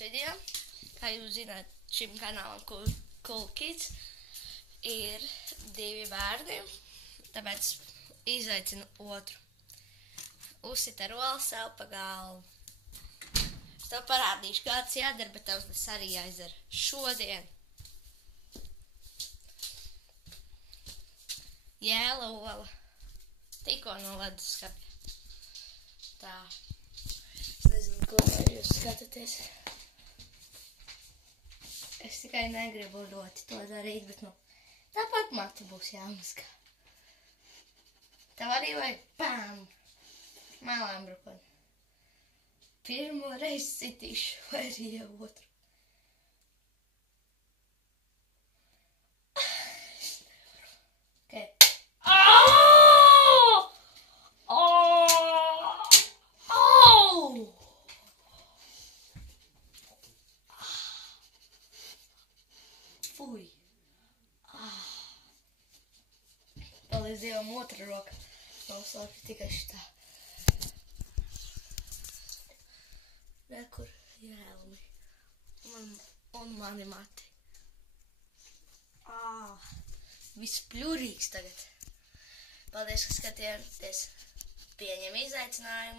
video. Kā jūs zināt, šim kanālam Cool Kids ir 2 bērni, tāpēc izaicinu otru. Uzsita roli sev pa galvu. Es tev parādīšu, kāds jādara, bet tev tas arī jāizdara šodien. Jēla ola. Tikko no leduskapja. Tā. Es nezinu, ko jūs skatāties. Es tikai negribu ļoti to darīt, bet tāpat matu būs jāmazgā. Tev arī vajag pām! Mēlēm brukot. Pirmo reizi sitīšu, vai arī jau otru. Es nevaru. Okay. Fui. Paldies Dievam, otra roka. Noslēpju tikai šitā. Rekur jēlmi. Un mani mati. Viss pļurīgs tagad. Paldies, ka skatījāties. Pieņem izaicinājumu.